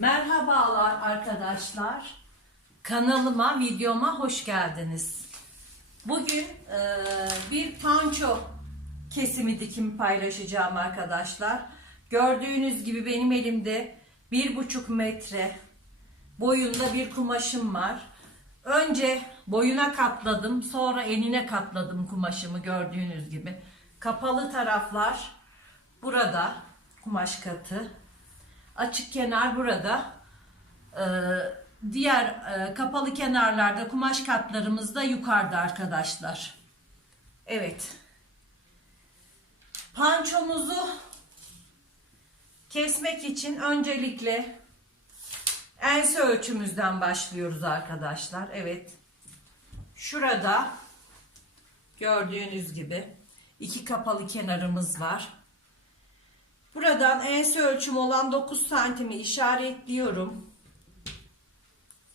Merhabalar arkadaşlar. Kanalıma, videoma hoş geldiniz. Bugün e, bir panço kesimi dikimi paylaşacağım arkadaşlar. Gördüğünüz gibi benim elimde bir buçuk metre boyunda bir kumaşım var. Önce boyuna katladım, sonra enine katladım kumaşımı gördüğünüz gibi. Kapalı taraflar burada kumaş katı. Açık kenar burada. Ee, diğer e, kapalı kenarlarda kumaş katlarımız da yukarıda arkadaşlar. Evet. Pançomuzu kesmek için öncelikle ense ölçümüzden başlıyoruz arkadaşlar. Evet. Şurada gördüğünüz gibi iki kapalı kenarımız var. Buradan ense ölçüm olan 9 santimi işaretliyorum.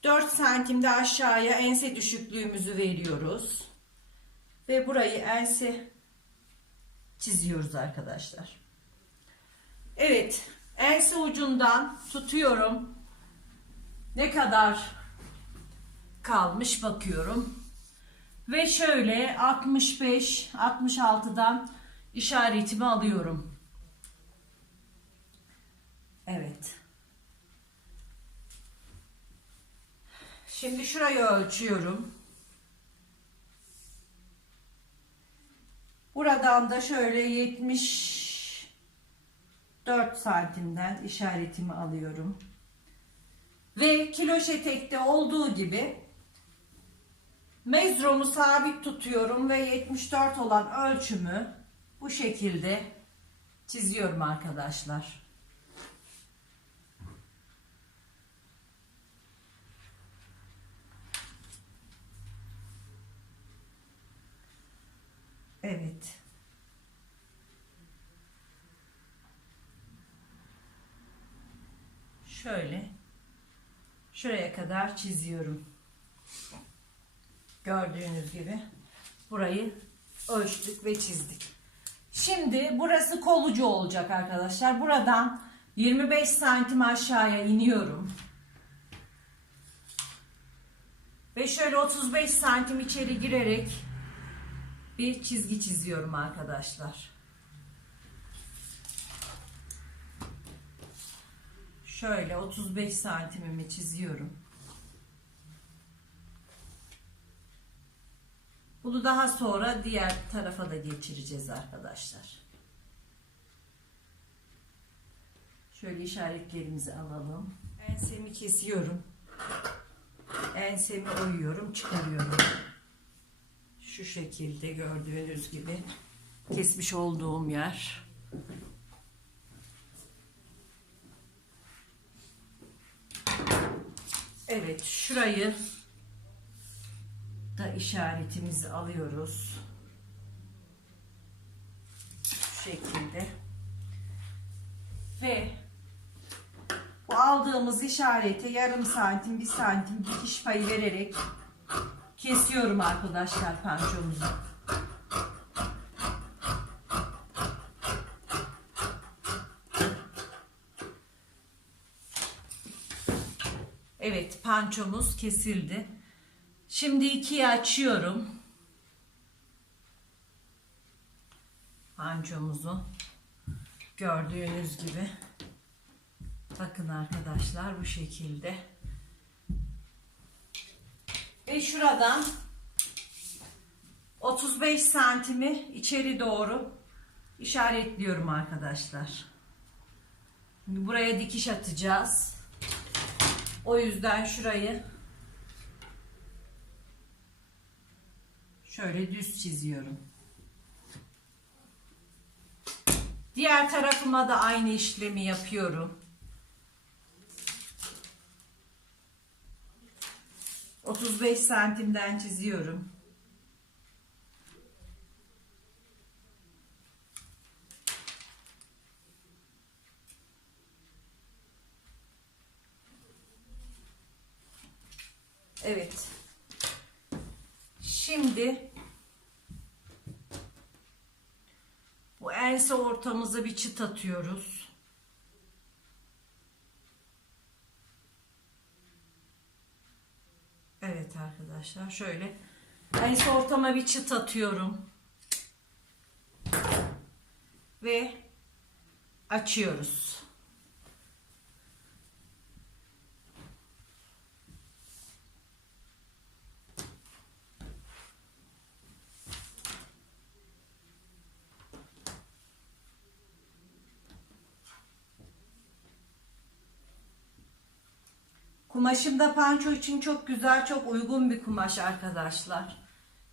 4 santimde aşağıya ense düşüklüğümüzü veriyoruz. Ve burayı ense çiziyoruz arkadaşlar. Evet, ense ucundan tutuyorum. Ne kadar kalmış bakıyorum. Ve şöyle 65 66'dan işaretimi alıyorum. Evet. Şimdi şurayı ölçüyorum. Buradan da şöyle 74 santimden işaretimi alıyorum. Ve kiloş etekte olduğu gibi mezromu sabit tutuyorum ve 74 olan ölçümü bu şekilde çiziyorum arkadaşlar. Evet. Şöyle şuraya kadar çiziyorum. Gördüğünüz gibi burayı ölçtük ve çizdik. Şimdi burası kolucu olacak arkadaşlar. Buradan 25 santim aşağıya iniyorum. Ve şöyle 35 santim içeri girerek bir çizgi çiziyorum arkadaşlar. Şöyle 35 santimimi çiziyorum. Bunu daha sonra diğer tarafa da geçireceğiz arkadaşlar. Şöyle işaretlerimizi alalım. Ensemi kesiyorum. Ensemi oyuyorum, çıkarıyorum şu şekilde gördüğünüz gibi kesmiş olduğum yer. Evet şurayı da işaretimizi alıyoruz. Şu şekilde. Ve bu aldığımız işarete yarım santim, bir santim dikiş payı vererek kesiyorum arkadaşlar pançomuzu. Evet pançomuz kesildi. Şimdi ikiye açıyorum. Pançomuzu gördüğünüz gibi. Bakın arkadaşlar bu şekilde. Ve şuradan 35 santimi içeri doğru işaretliyorum arkadaşlar. Şimdi buraya dikiş atacağız. O yüzden şurayı şöyle düz çiziyorum. Diğer tarafıma da aynı işlemi yapıyorum. 35 santimden çiziyorum. Evet. Şimdi bu ense ortamıza bir çıt atıyoruz. Evet arkadaşlar şöyle en ortama bir çıt atıyorum. Ve açıyoruz. Kumaşım da panço için çok güzel, çok uygun bir kumaş arkadaşlar.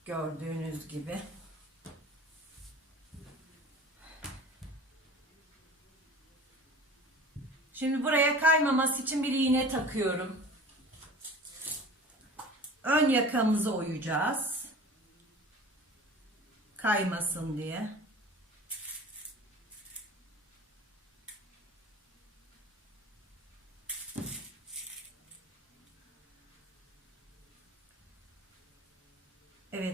Gördüğünüz gibi. Şimdi buraya kaymaması için bir iğne takıyorum. Ön yakamızı oyacağız. Kaymasın diye.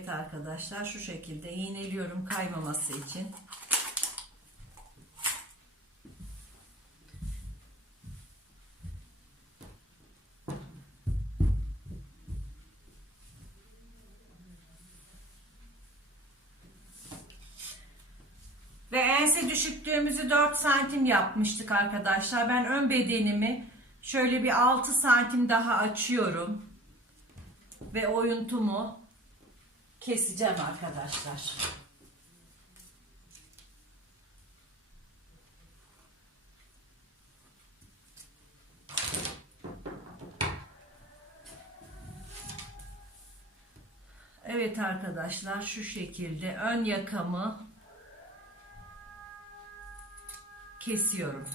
Arkadaşlar şu şekilde iğneliyorum kaymaması için. Ve ense düşüklüğümüzü 4 santim yapmıştık arkadaşlar. Ben ön bedenimi şöyle bir 6 santim daha açıyorum. Ve oyuntumu keseceğim arkadaşlar. Evet arkadaşlar şu şekilde ön yakamı kesiyorum.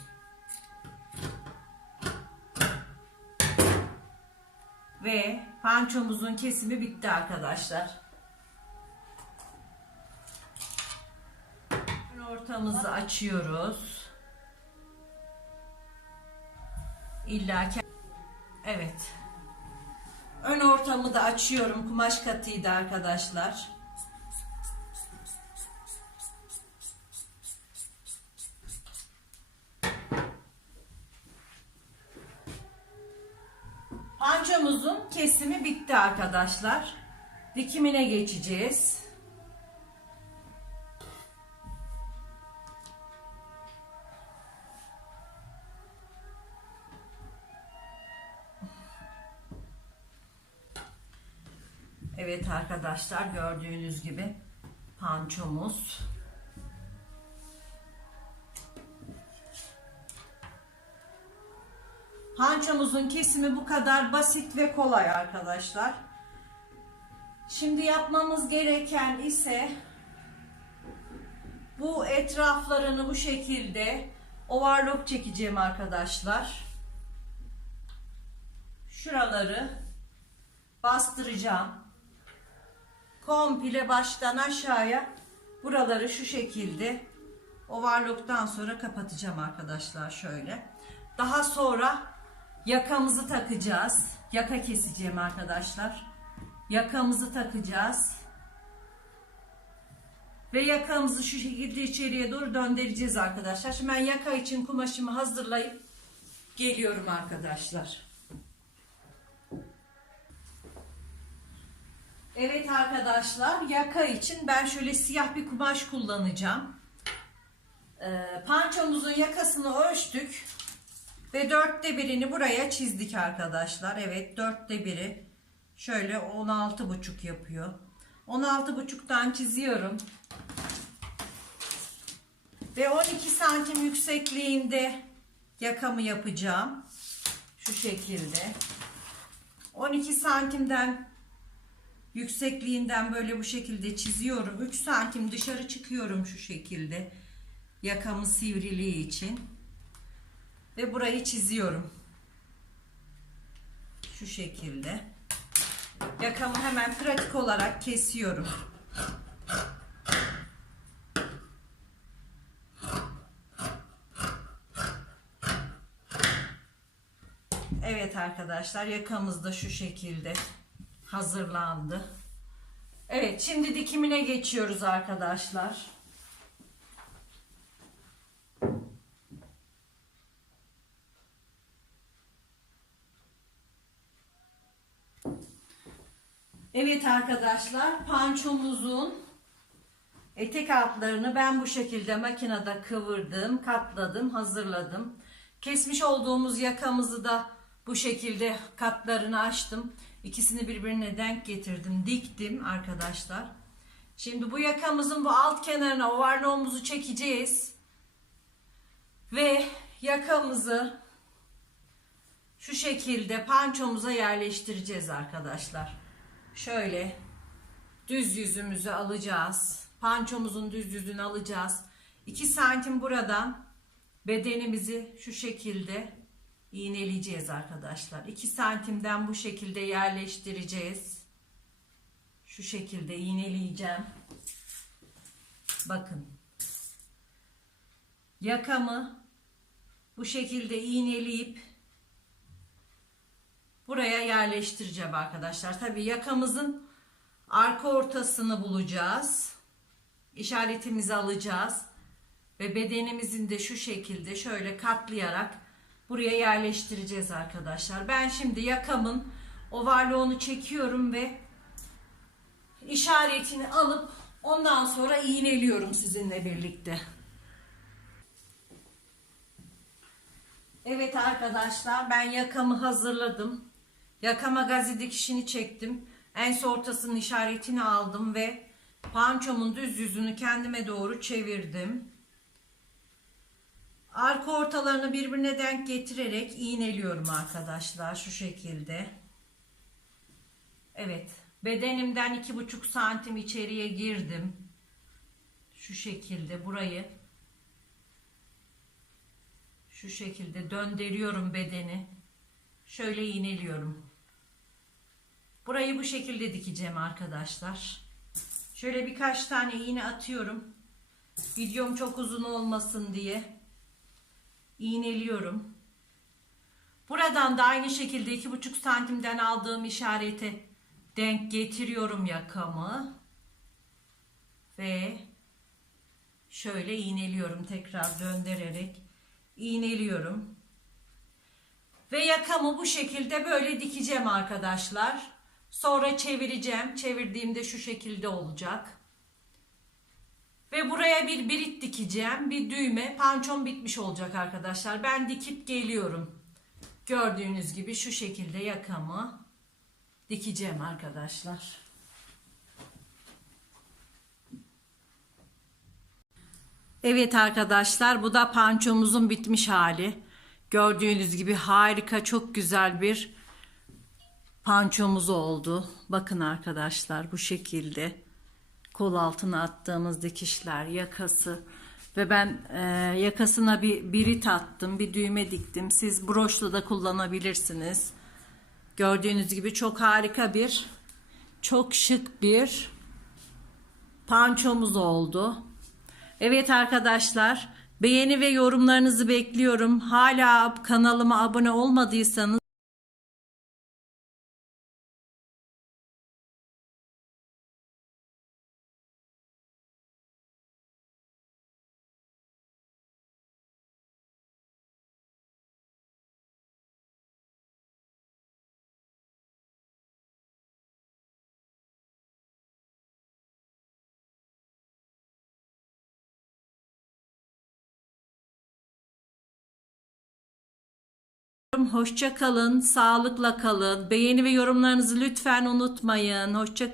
Ve pançomuzun kesimi bitti arkadaşlar. Ortamızı açıyoruz. İlla ki Evet. Ön ortamı da açıyorum. Kumaş katıydı arkadaşlar. Pancamızın kesimi bitti arkadaşlar. Dikimine geçeceğiz. Evet arkadaşlar gördüğünüz gibi pançomuz. Pançomuzun kesimi bu kadar basit ve kolay arkadaşlar. Şimdi yapmamız gereken ise bu etraflarını bu şekilde overlock çekeceğim arkadaşlar. Şuraları bastıracağım. Komple baştan aşağıya buraları şu şekilde overlock'tan sonra kapatacağım arkadaşlar şöyle. Daha sonra Yakamızı takacağız. Yaka keseceğim arkadaşlar. Yakamızı takacağız. Ve yakamızı şu şekilde içeriye doğru döndüreceğiz arkadaşlar. Şimdi ben yaka için kumaşımı hazırlayıp geliyorum arkadaşlar. Evet arkadaşlar yaka için ben şöyle siyah bir kumaş kullanacağım. Ee, pançomuzun yakasını ölçtük. Ve dörtte birini buraya çizdik arkadaşlar. Evet dörtte biri şöyle 16 buçuk yapıyor. 16 buçuktan çiziyorum. Ve 12 santim yüksekliğinde yakamı yapacağım. Şu şekilde. 12 santimden yüksekliğinden böyle bu şekilde çiziyorum. 3 santim dışarı çıkıyorum şu şekilde. Yakamı sivriliği için ve burayı çiziyorum. Şu şekilde. Yakamı hemen pratik olarak kesiyorum. Evet arkadaşlar yakamız da şu şekilde hazırlandı. Evet şimdi dikimine geçiyoruz arkadaşlar. Evet arkadaşlar pançomuzun etek altlarını ben bu şekilde makinede kıvırdım, katladım, hazırladım. Kesmiş olduğumuz yakamızı da bu şekilde katlarını açtım. İkisini birbirine denk getirdim, diktim arkadaşlar. Şimdi bu yakamızın bu alt kenarına ovarloğumuzu çekeceğiz. Ve yakamızı şu şekilde pançomuza yerleştireceğiz arkadaşlar. Şöyle düz yüzümüzü alacağız. Pançomuzun düz yüzünü alacağız. 2 santim buradan bedenimizi şu şekilde iğneleyeceğiz arkadaşlar. 2 santimden bu şekilde yerleştireceğiz. Şu şekilde iğneleyeceğim. Bakın. Yakamı bu şekilde iğneleyip buraya yerleştireceğim arkadaşlar. Tabi yakamızın arka ortasını bulacağız. İşaretimizi alacağız. Ve bedenimizin de şu şekilde şöyle katlayarak buraya yerleştireceğiz arkadaşlar. Ben şimdi yakamın ovarloğunu çekiyorum ve işaretini alıp ondan sonra iğneliyorum sizinle birlikte. Evet arkadaşlar ben yakamı hazırladım. Yakama gazi dikişini çektim. En son ortasının işaretini aldım ve pançomun düz yüzünü kendime doğru çevirdim. Arka ortalarını birbirine denk getirerek iğneliyorum arkadaşlar şu şekilde. Evet bedenimden iki buçuk santim içeriye girdim. Şu şekilde burayı şu şekilde döndürüyorum bedeni. Şöyle iğneliyorum. Burayı bu şekilde dikeceğim arkadaşlar. Şöyle birkaç tane iğne atıyorum. Videom çok uzun olmasın diye. İğneliyorum. Buradan da aynı şekilde iki buçuk santimden aldığım işarete denk getiriyorum yakamı. Ve şöyle iğneliyorum tekrar döndürerek iğneliyorum. Ve yakamı bu şekilde böyle dikeceğim arkadaşlar. Sonra çevireceğim. Çevirdiğimde şu şekilde olacak. Ve buraya bir birit dikeceğim. Bir düğme. Pançom bitmiş olacak arkadaşlar. Ben dikip geliyorum. Gördüğünüz gibi şu şekilde yakamı dikeceğim arkadaşlar. Evet arkadaşlar bu da pançomuzun bitmiş hali. Gördüğünüz gibi harika çok güzel bir pançomuz oldu. Bakın arkadaşlar bu şekilde kol altına attığımız dikişler yakası ve ben e, yakasına bir birit attım bir düğme diktim. Siz broşla da kullanabilirsiniz. Gördüğünüz gibi çok harika bir çok şık bir pançomuz oldu. Evet arkadaşlar beğeni ve yorumlarınızı bekliyorum. Hala kanalıma abone olmadıysanız Hoşça kalın, sağlıkla kalın. Beğeni ve yorumlarınızı lütfen unutmayın. Hoşça kalın.